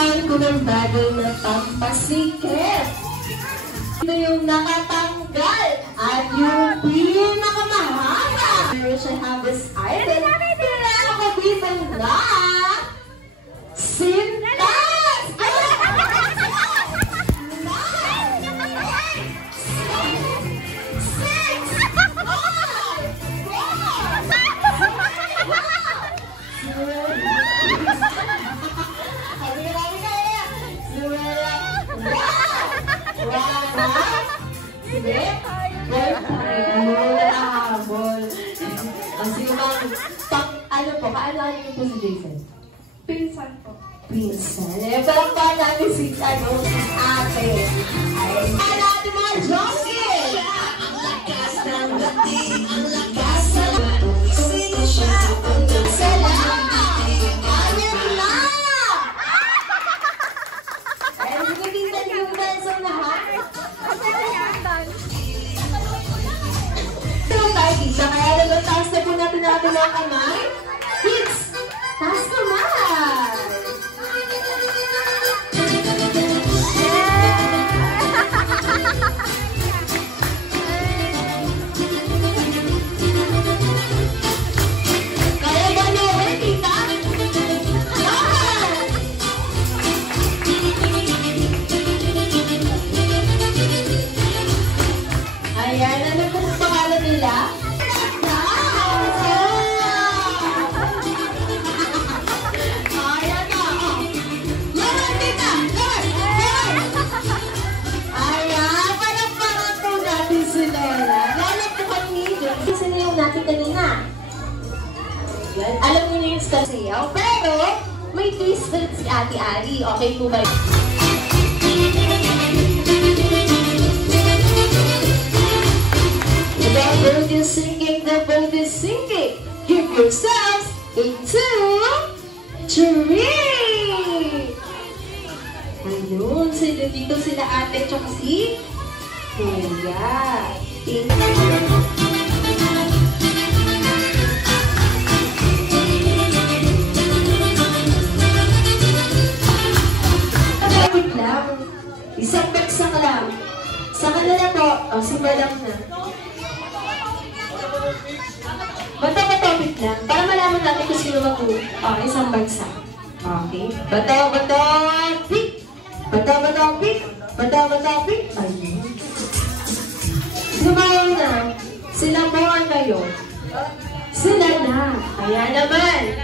kailangan ko ng bagay na pampasikip. Ito yung nakatanggal at yung pinakamahaba. I have this item. Kailangan ko dito na sintas! Ano po? Kaano-ano yung po si Jason? Pinsan po. Pinsan. Eh, parang ba namin si ate? Ay, natin mga junkie! Ang lakas ng dating, ang lakas na sino siya? Salamat! Ayan na! Ay, nagkikintan yung benso na ha? Ito tayo, Tisa. Kaya nagataas na po natin ang kamay. Kids, taas naman! Kaya ba niyo ulit, tita? Ayan, ano po ang pangalan nila? Natin kanina. Yan. Alam niyo na yung style sayaw, pero may twist na si Ate Ali. Okay po ba? The boat is sinking, the boat is sinking. Give yourselves a 2, 3. Ayun, sila dito sila ate tsaka si Kuya. Isang bagsak lang. Sa kanila po, simba lang na. Bato-batopit lang. Para malaman natin kung sino mag-uwi. Isang bagsak. Okay. Bato-batopit. Bato-batopit. Bato-batopit. Ayun. Sumayaw na. Sila po ang kayo. Sila na. Kaya naman.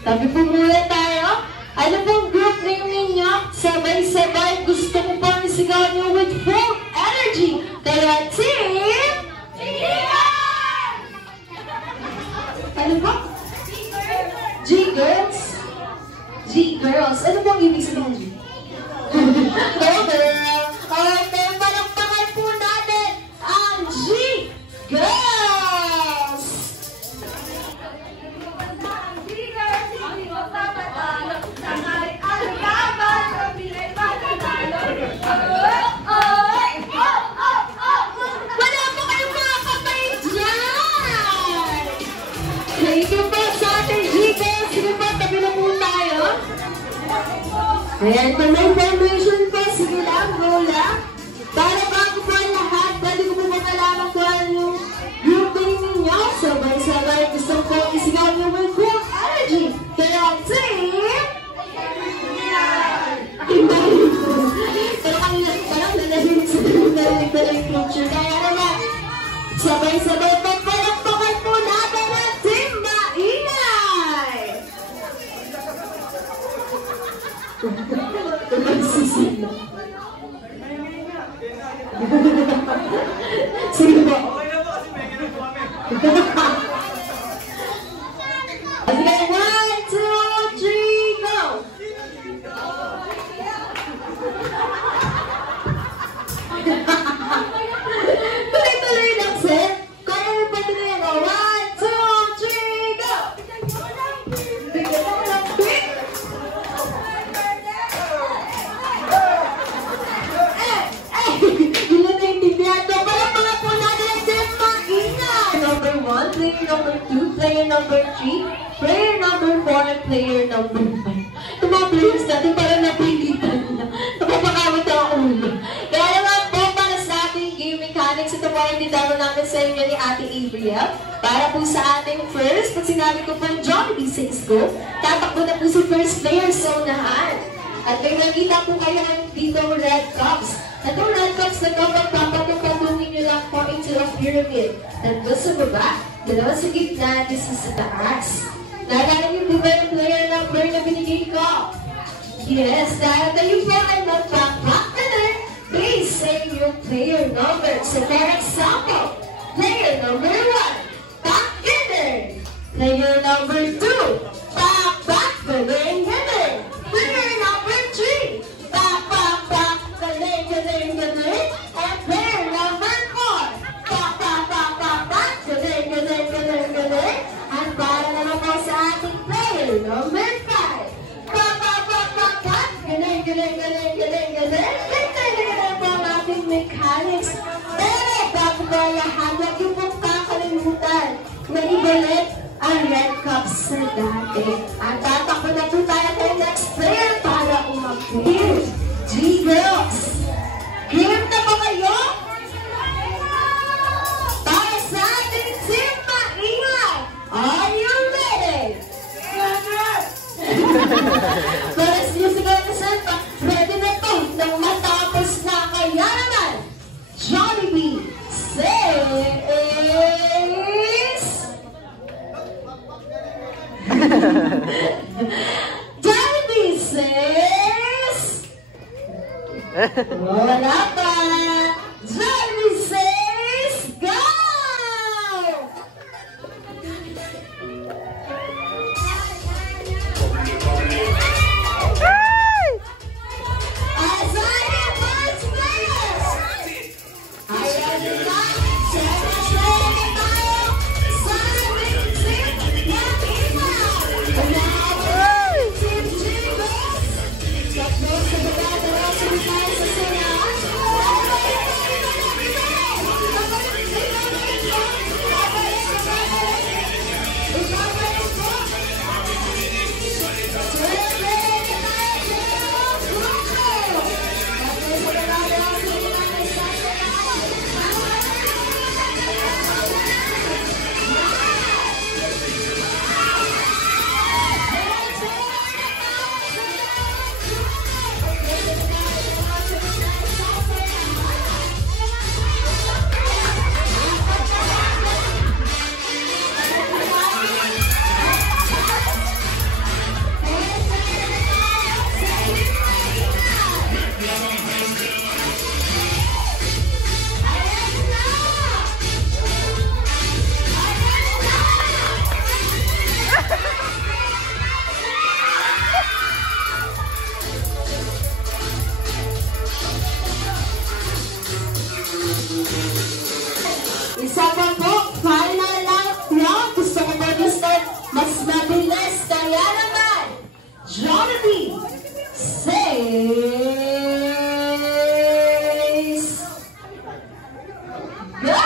Tabi po muna tayo. Ano pong group name ninyo? Sabay-sabay gusto ko pang isigaw nyo with full energy. Kaya team... Ano po? G-Girls? G-Girls. Ano pong ibig sabihin? Go girl! Alright, kaya palakpakan po natin ang G-Girls! Ayan, kung may information po, sige lang, go lang. Para bago po ang lahat, pwede ko po makalaman kung ano yung grouping ninyo. Sabay-sabay, gusto ko isigaw nyo with full energy. Kaya, team! Imbahin po. Parang nalahin sa nalahin picture. Kaya naman, sabay-sabay, pagpalakpakan po natin ang Team Maingay! Sisino. Sige po. Sige, 1, 2, 3, go! Tuloy-tuloy lang, sir. Kaya mo pa tuloy ako. 1, 2, 3, go! Bigyan ako ng beat. Player number 2, player number 3, player number 4, and player number 5. Ito mga players natin para napili namin sa inyo ni Ate Abriel. Para po sa ating first, pag sinabi ko po Jollibee 6 go, tatakbo na po si first player sa unahan. At may nakita po kayo dito red cups. At yung red cups na ito, magpapatungkatungin nyo lang po into a pyramid. Tatlo sa baba, dalawa sa gitna, isa sa taas. Naalala niyo po ba yung player number na binigay ko? Yes, dahil kayo po ay magpapaktaner. Please say your player number. So for example, player number 1, back-gainer. Player number 2, back-gainer. Player number 3, back-gainer. And player number 4, back-gainer. At para naman po sa ating player number 5, galing po ang ating mechanics. Pero bago ba lahat, huwag yung pong kakalimutan na ibalik ang red cups sa dati. At tatakbo na po tayo kay next player para umapir. G-Girls, game na ba kayo? Para sa ating team maingay, are you ready? Para sa musical na santa, ready na to nang matapos na. Kaya naman, Jollibee says... Jollibee says... Wala pa! Jollibee says... Go! Isa pa po, final round. Gusto ko mag-start mas mabilis. Kaya naman, Jollibee says... Go!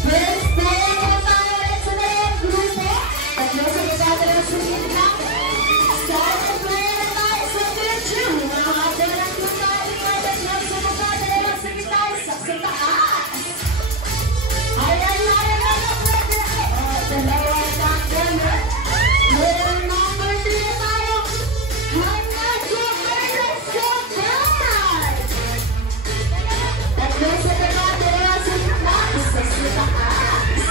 First player na tayo sa layang grupo. Tatlo sa magdadala sa gitna. Start the player na tayo sa picture. Nakakadala na tayo. Sa taas! Ayan na rin na pwede! Dalawa na gano'n! Player number 3 tayo! Hanggang super tatlo sa taga, dalawa sa gitna, isa sa taas!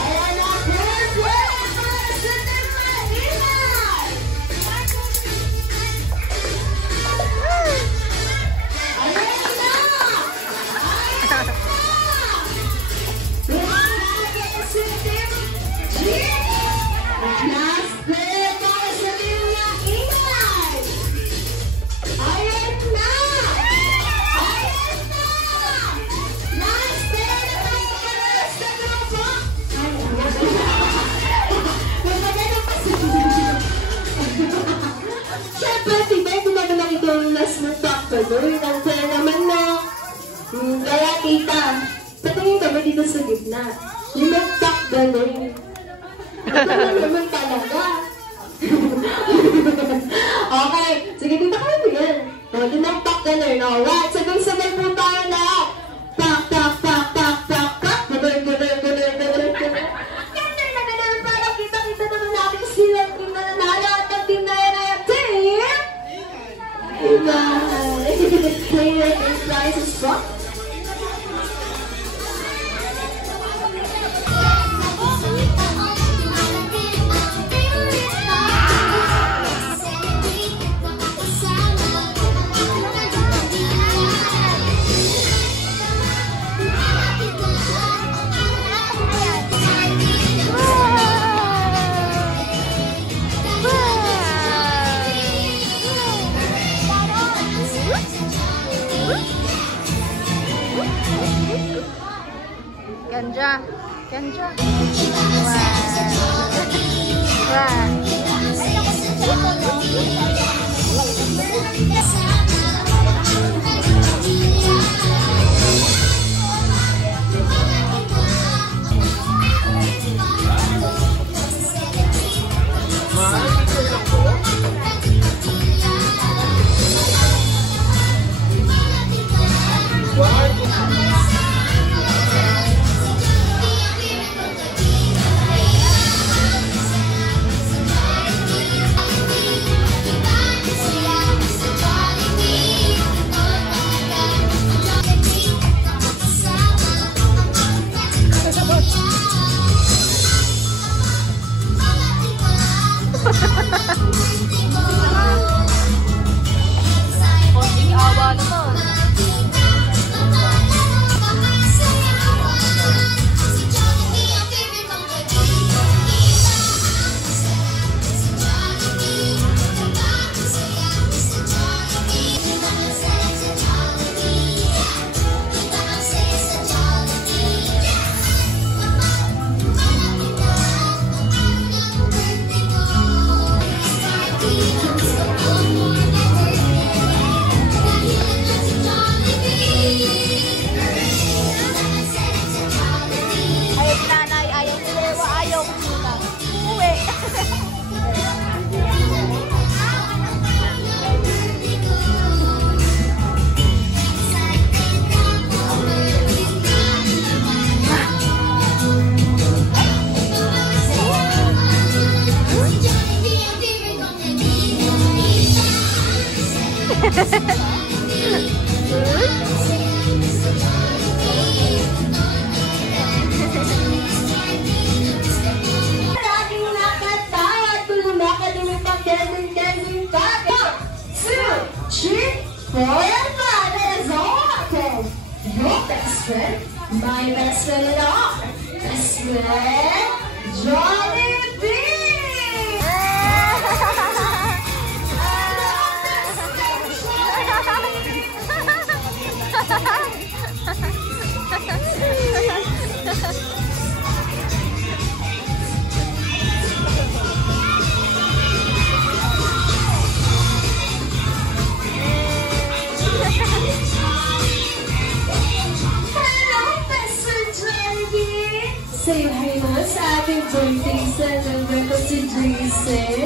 Ayan na, pwede! Para sa team Maingay! Last player para sa team Maingay! Ayan na! Ayan na! Last player tayo para sa grupo! Siyempre, diba yung gumagalang ito yung last na takpado? Ang player naman na kaya tita, patingin kami dito sa gitna. Yung nagtakpado rin. Ito naman talaga. Okay, sige, dito kami yan. O, 5 pack ganun. Alright, sabay-sabay po tayo lahat. Pak, pak, pak, pak, pak, pak. Ganun, ganun, ganun, ganun, ganun. Ganun na ganun para kita-kita naman natin sila team na nanalo at ang team na yan ay ang team. Player is prizes from. Ganja, ganja. Wah. Konting awa naman. My best friend at all. Best friend, Jollibee! Say hi naman sa ating birthday celebrant ko si Jason.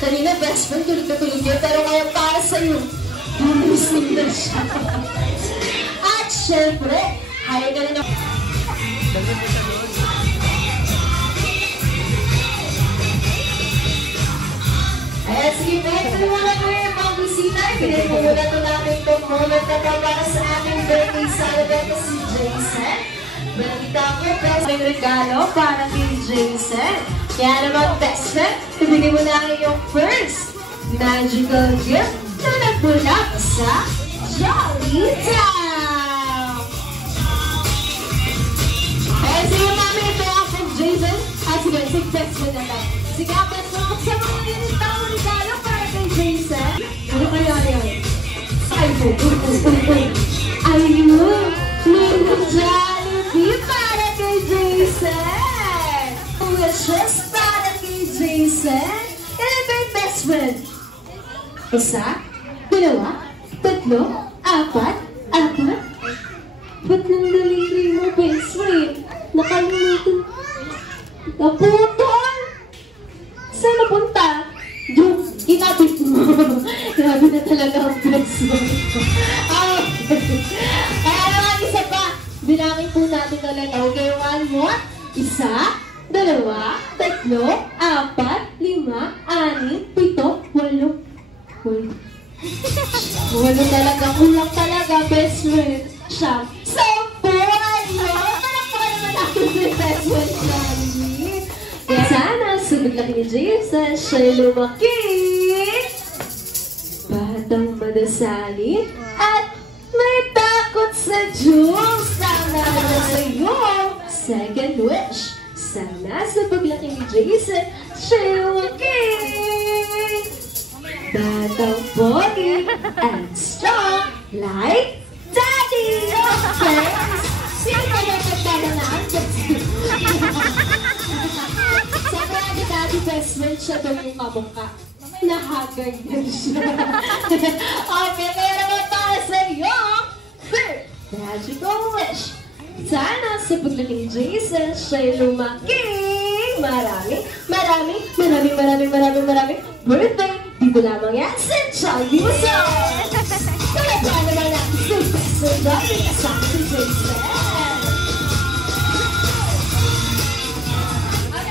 Kanina best friend, tulog na tulog yun, pero ngayon para sa'yo, bumising na siya. At syempre, hi ka rin ako. Ayan, sige, pwede ko muna ko yung mga bisita. Pinag mo muna ito natin itong moment na ito para sa ating birthday celebrant ko si Jason. Balita ko, may regalo para kay Jason. Kaya naman, best friend, ibigay mo na yung first magical gift na nagmula sa Jolly Town! Eh, sige mami, ito ang kay Jason. Sige, best friend na lang. Sige, best friend, magsama mo yun ang regalo para kay Jason. Ano kaya yun? Ayun! Ayun! Jollibee para kay Jason! Wishes para kay Jason! Kailan ba yung best friend? Isa? Dalawa? Tatlo? Apat? Ba't nang delivery mo, best friend? Nakalimutan. Naputol! Saan napunta? Yung inabit mo. Bilangin po natin ulit. Okay, one more. 1, 2, 3, 4, 5, 6, 7, 8. Walo talaga. Kulang talaga. Best friend. Siya. 10. Ayun. Palakpakan naman natin si best friend Johnny. Kaya sana sa paglaki ni Jason, siya'y lumaki. Batang madasalin at may takot sa Diyos. Sana na sa'yo. Second wish. Sana sa paglaki ni Jason, siya'y lumaki. Batang pogi and strong like Daddy. Okay? Sino ka dapat na ang Siyempre, ang Daddy best friend siya daw yung kamukha. Nahagard din siya. Okay, kaya naman para sa iyo, third magical wish. Sana sa paglaki ni Jason, siya'y lumaki. Maraming birthday. Dito lamang yan sa Jollibee Museum. Kaya dyan naman natin sa best friend Jollibee kasama si Jason.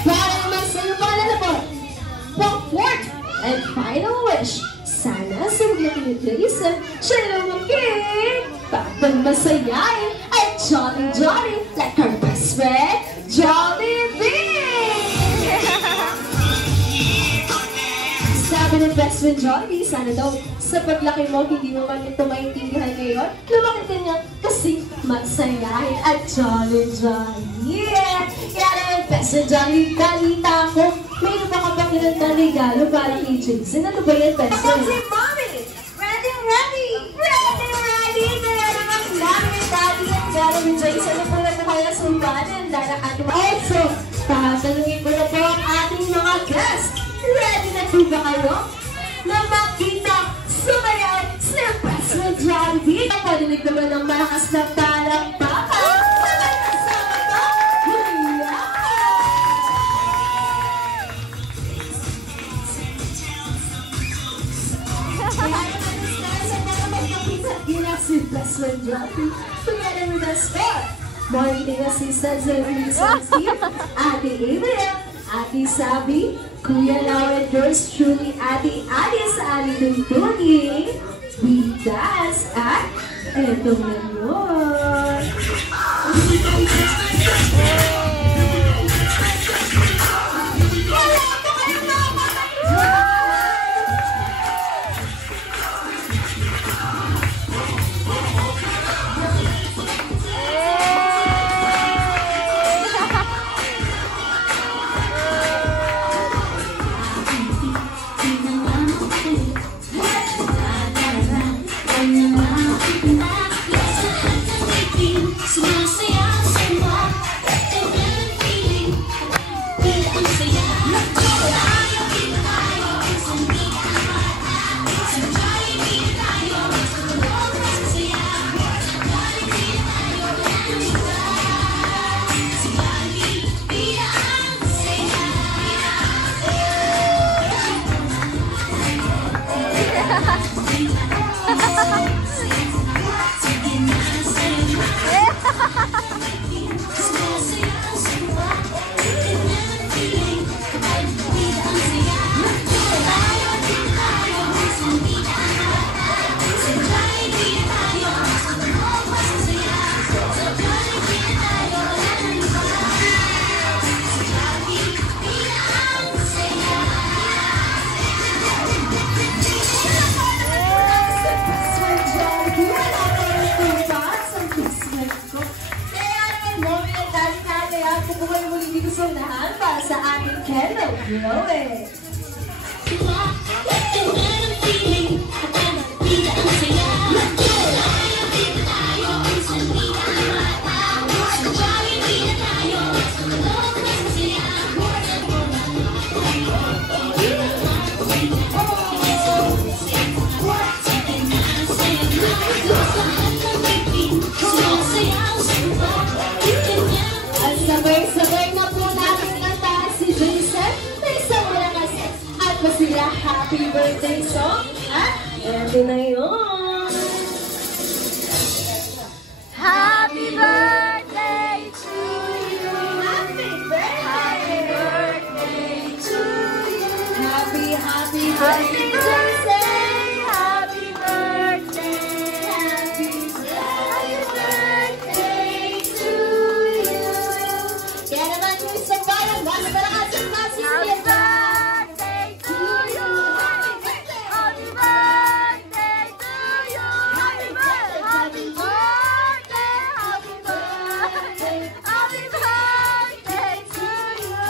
Para naman sa iyo pala na po, fourth and final wish. Sana sa paglaki ni Jason, siya'y lumaki. Batang masayain at jolly like our best friend, Jollibee! Sabi ng best friend Jollibee, sana daw sa paglaki mo, hindi mo man ito maintindihan ngayon, lumaki ka niya kasi masayahin at jolly. Yeah! Kaya naman best friend Jollibee, balita ko, may iba ka bang kinantang regalo para kay Jason? Ano ba yan, best friend? Ako si Mommy! Ready! Kaya naman namin, Daddy at Jollibee Jason na pala na kaya sumbanan dahil ang ating Also, tatanungin ko na po ang ating mga guests. Ready na po ba kayo? Na makita, sumayaw, si best friend Jollibee. Palinig naman ng malakas na palakpakan. Si best friend Jollibee, together with the star, marketing assistants and resources, Ate Abraham, Ate Sabi, Kuya Lauren, yours truly, Ate Alice, Ate Dunduni, Vitas, at eto na yun. Para sa ating Kendall Glowe. At sabay-sabay na po natin ang taas si Jason na isang malakas Happy birthday, Happy birthday, happy birthday to you. Kaya naman yung isang bayan, basta talaga sa Happy masin. birthday to you. Happy birthday to you. Happy birthday. Happy birthday. Happy birthday. Happy birthday to you.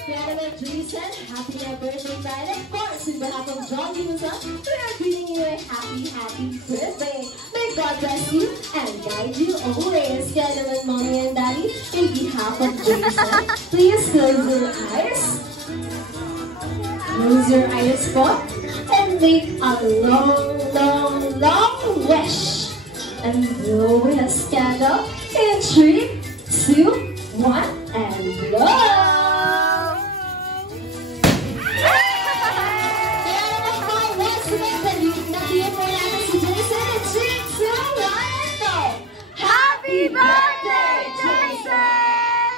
Kaya naman, Jason, happy birthday tayo. Of course, in behalf of John Luzon, we are greeting you a happy birthday. May God bless you and guide you always. Kaya naman, Mommy and Daddy, in behalf of Jason, please close your eyes. Close your eyes po and make a long wish. And blow a candle in 3, 2, 1, and blow! Kaya naman po, once again, nandito po natin si Jason and 3, 2, 1, and go! Happy birthday, Jason!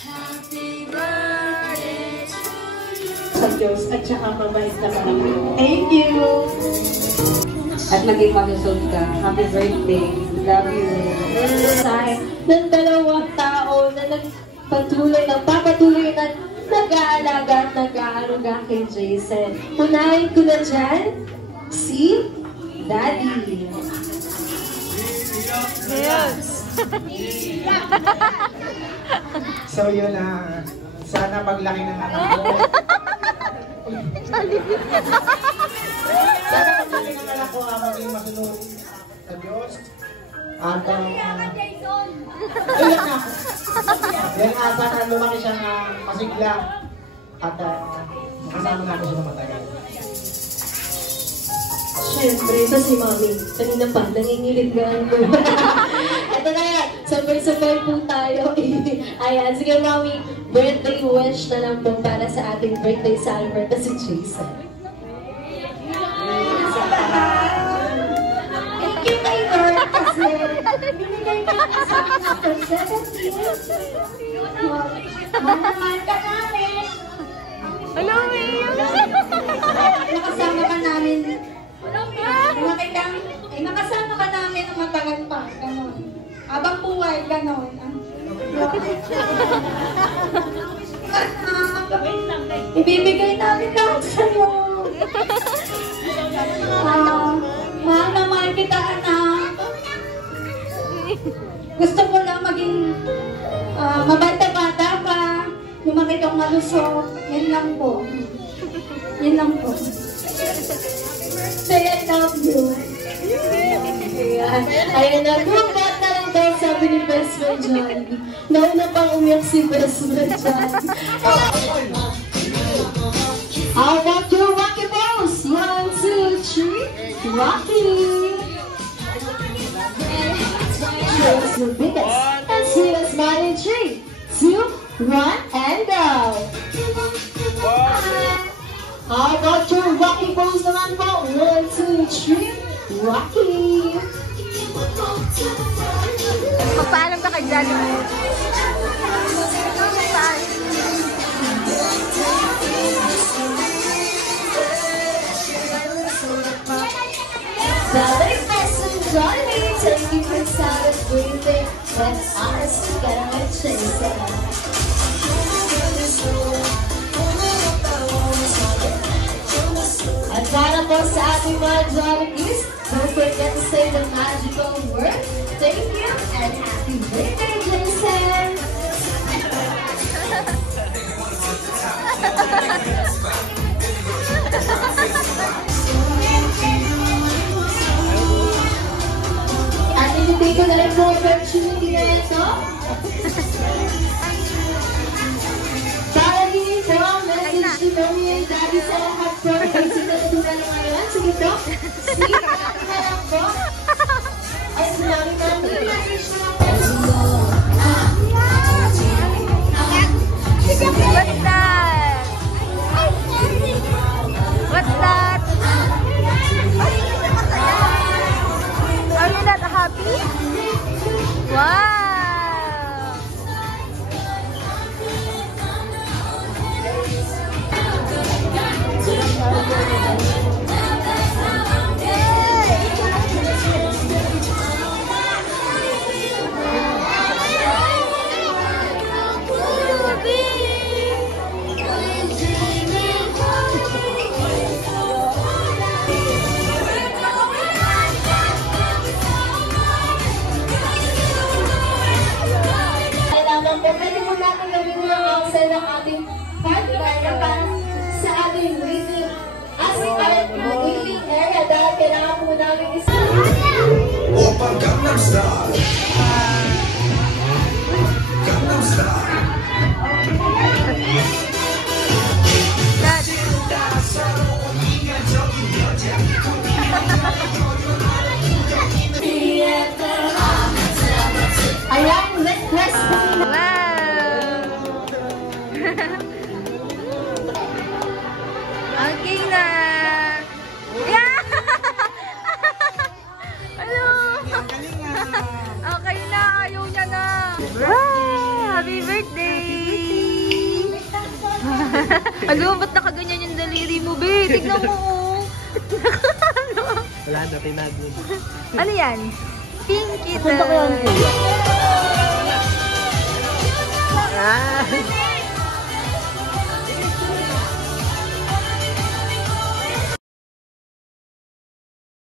Happy birthday to Sa Diyos at saka mabait na Panginoon. Thank you! At naging malusog ka. Happy birthday. Love you. Say, ng dalawang tao na nagpapatuloy na nag-aalaga at nag-aaruga kay Jason. Unahin ko na dyan, si Daddy. Yes. So yun na, sana paglaki ng anak ko. Sana paglaki ng anak ko maging masunod sa Diyos. At iyak na ako. Then sana lumaki siya na masigla. At makasama natin siya na matagal. Siyempre, ito si Mami. Kanina pa, nangingilig-gaan ko. Ito na yan. Sabay-sabay po tayo. Ayan, sige Mami, birthday wish na lang po para sa ating birthday celebrant na si Jason. Thank you, my Lord, kasi binigay mo ang asawa na for 7 years. Mahal ka namin. Hello, Mia. Nakasama ka namin. Nakasama ka namin ng matagal pa. Ganon. Habang buhay, ganon. Ibibigay namin lahat sa'yo. Mahal na mahal kita, anak. Gusto ko lang maging mabata-bata ka, lumaki kang malusog. Yan lang po. Yan lang po. Say I love you. Ayan na, bukat na lang daw sabi ni Best Friend Johnny. Nauna pang umiyak si Best Friend Johnny. How about your Rocky Bones? 1, 2, 3, Rocky! Show us your biggest and sweetest smile in 3, 2, 1, and go! How about your Rocky Bones naman po? 1, 2, 3, Rocky! Magpaalam ka kay Johnny. Brother, Best and Johnny, thank you for celebrating with us together with Jason. At para po sa ating mga Johnnies, don't forget to say the magical word. Thank you and happy birthday, Jason! At inibigay ko na rin po ang opportunity na ito. Para din po ang message ni Mommy and Daddy sa lahat po. Kasi sinatutunan na ngayon. Sige po. Sige, na lang po. Ay, sinabi Mami. What's that? What's that? Are you not happy? Wow! Ayan, request po nila. Okay na. Yeah! Hello! Okay na, ayaw niya na. Wow! Happy birthday! Ano, ba't nakaganyan yung daliri mo, be? Tignan mo. Wala na, tinago. Ano yan? Pinky Saan ba kaya ang toy. kuya? Ah!